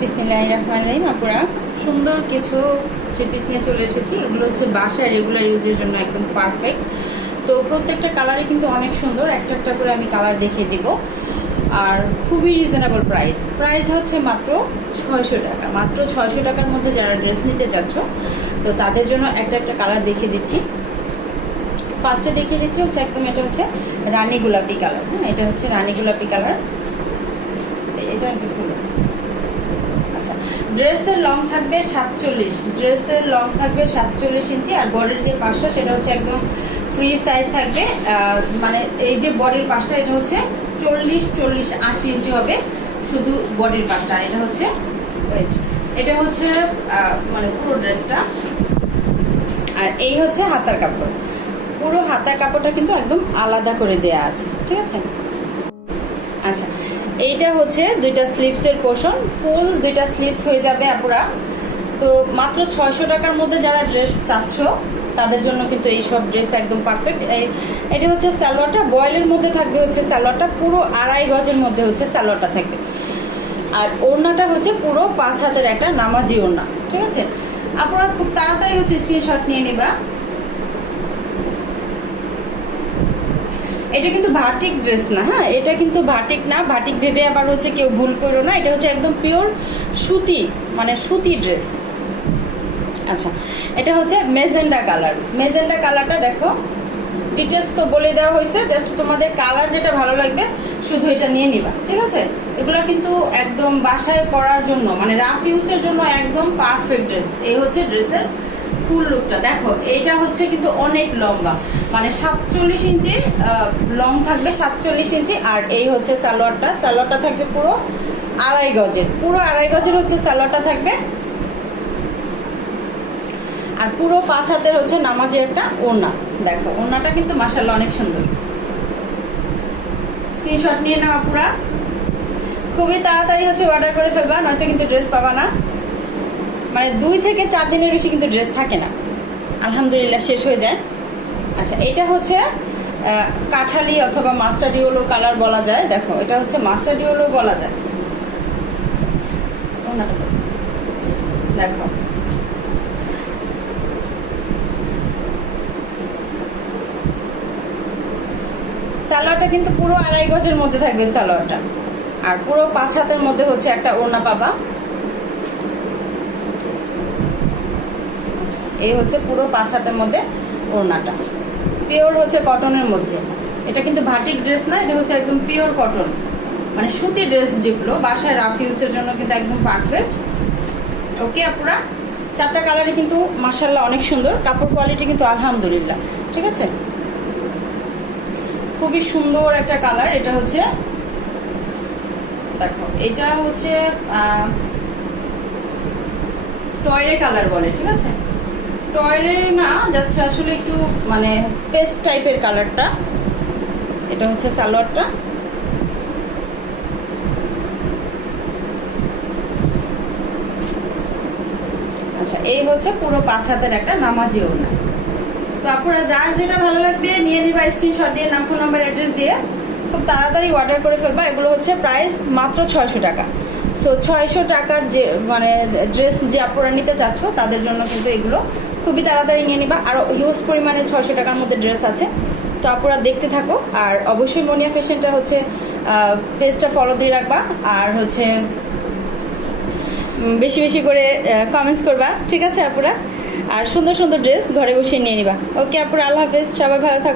বিসমিল্লাহির রহমানির রহিম। আপুরা, সুন্দর কিছু থ্রি পিস নিয়ে চলে এসেছি। এগুলো হচ্ছে বাসায় রেগুলার ইউজের জন্য একদম পারফেক্ট। তো প্রত্যেকটা কালারই কিন্তু অনেক সুন্দর। একটা একটা করে আমি কালার দেখিয়ে দিব। আর খুবই রিজনেবল প্রাইস হচ্ছে মাত্র 600 টাকা। মাত্র 600 টাকার মধ্যে যারা ড্রেস নিতে চাচ্ছ, তো তাদের জন্য একটা একটা কালার দেখিয়ে দিচ্ছি। ফার্স্টে দেখিয়ে দিচ্ছি হচ্ছে একদম, এটা হচ্ছে রানী গোলাপি কালার। হ্যাঁ, এটা হচ্ছে রানী গোলাপি কালার। এটা কি খুলো। আচ্ছা, ড্রেসের লং থাকবে 47 ইঞ্চি। আর বডির যে পাশটা সেটা হচ্ছে একদম ফ্রি সাইজ থাকবে। মানে এই যে বডির পাশটা এটা হচ্ছে 40-80 ইঞ্চি হবে শুধু বডির পাশটা। আর এটা হচ্ছে এটা হচ্ছে মানে পুরো ড্রেসটা। আর এই হচ্ছে হাতার কাপড়। পুরো হাতার কাপড়টা কিন্তু একদম আলাদা করে দেয়া আছে, ঠিক আছে। আচ্ছা, এইটা হচ্ছে দুইটা স্লিভসের পোর্শন, ফুল দুইটা স্লিভস হয়ে যাবে আপুরা। তো মাত্র 600 টাকার মধ্যে যারা ড্রেস চাচ্ছ তাদের জন্য কিন্তু এই সব ড্রেস একদম পারফেক্ট। এটা হচ্ছে সালোয়ারটা, বয়েলের মধ্যে থাকবে হচ্ছে সালোয়ারটা, পুরো 2.5 গজের মধ্যে হচ্ছে সালোয়ারটা থাকবে। আর ওড়নাটা হচ্ছে পুরো 5 হাতের একটা নামাজি ওড়না, ঠিক আছে। আপনারা খুব তাড়াতাড়ি হচ্ছে স্ক্রিনশট নিয়ে নিবা। এটা কিন্তু ভাটিক ড্রেস না, হ্যাঁ, এটা কিন্তু ভাটিক না। ভাটিক ভেবে আবার হচ্ছে কেউ ভুল করো না। এটা হচ্ছে একদম পিওর সুতি, মানে সুতি ড্রেস। আচ্ছা, এটা হচ্ছে মেজেন্ডা কালার। মেজেন্ডা কালারটা দেখো, ডিটেলস তো বলে দেওয়া হয়েছে, জাস্ট তোমাদের কালার যেটা ভালো লাগবে শুধু এটা নিয়ে নিবা, ঠিক আছে। এগুলো কিন্তু একদম বাসায় পরার জন্য, মানে রাফ ইউজের জন্য একদম পারফেক্ট ড্রেস। এই হচ্ছে ড্রেসের ফুল লুকটা দেখো। এইটা হচ্ছে কিন্তু অনেক লম্বা, মানে 47 ইঞ্চি লং থাকবে, 47 ইঞ্চি। আর এই হচ্ছে সালোয়ারটা থাকবে পুরো 2.5 গজের, পুরো 2.5 গজের হচ্ছে সালোয়ারটা থাকবে। আর পুরো 5 হাতের হচ্ছে নামাজে একটা ওড়না। দেখো ওড়নাটা কিন্তু মাশাআল্লাহ অনেক সুন্দর। স্ক্রিনশট নিয়ে নাও আপুরা, খুবই তাড়াতাড়ি হচ্ছে অর্ডার করে ফেলবা, নয়তো কিন্তু ড্রেস পাবা না। মানে 2 থেকে 4 দিনের বেশি কিন্তু ড্রেস থাকে না, আলহামদুলিল্লাহ শেষ হয়ে যায়। আচ্ছা, এটা হচ্ছে কাঠালি অথবা মাস্টার্ড ইয়েলো কালার বলা যায়। দেখো এটা হচ্ছে মাস্টার্ড ইয়েলো বলা যায়। দেখো সালোয়ারটা কিন্তু পুরো 2.5 গজের মধ্যে থাকবে সালোয়ারটা। আর পুরো 5 হাতের মধ্যে হচ্ছে একটা ওড়না পাবা। এই হচ্ছে পুরো 5 হাতের মধ্যে ওড়নাটা, পিওর হচ্ছে কটনের মধ্যে। এটা কিন্তু ভাটিক ড্রেস না, এটা হচ্ছে একদম পিওর কটন, মানে সুতি ড্রেস যেগুলো বাসায় রাফ ইউজের জন্য কিন্তু একদম পারফেক্ট। ওকে আপুরা, 4টা কালারই কিন্তু মাশাআল্লাহ অনেক সুন্দর। কাপড় কোয়ালিটি কিন্তু আলহামদুলিল্লাহ, ঠিক আছে। খুবই সুন্দর একটা কালার। এটা হচ্ছে দেখো, এটা হচ্ছে টয়রে কালার বলে, ঠিক আছে। টয়রে না, জাস্ট আসলে একটু মানে পেস্ট টাইপের কালারটা। এটা হচ্ছে সালোয়ারটা। আচ্ছা, এই হচ্ছে পুরো 5 হাতের একটা নামাজি ওড়না। তো আপনারা যার যেটা ভালো লাগবে নিয়ে নিবা, স্ক্রিনশট দিয়ে নাম, ফোন নাম্বার, অ্যাড্রেস দিয়ে খুব তাড়াতাড়ি অর্ডার করে ফেলবা। এগুলো হচ্ছে প্রাইস মাত্র 600 টাকা। সো 600 টাকার যে মানে ড্রেস যে আপনারা নিতে চাচ্ছ তাদের জন্য কিন্তু এগুলো খুবই তাড়াতাড়ি নিয়ে নিবা। আরও হিউজ পরিমাণে 600 টাকার মধ্যে ড্রেস আছে। তো আপনারা দেখতে থাকো। আর অবশ্যই মনিয়া ফ্যাশনটা হচ্ছে পেজটা ফলো দিয়ে রাখবা। আর হচ্ছে বেশি বেশি করে কমেন্টস করবা, ঠিক আছে আপুরা। আর সুন্দর সুন্দর ড্রেস ঘরে বসে নিয়ে নিবা। ওকে আপুরা, আল্লাহ হাফেজ, সবাই ভালো থাকো।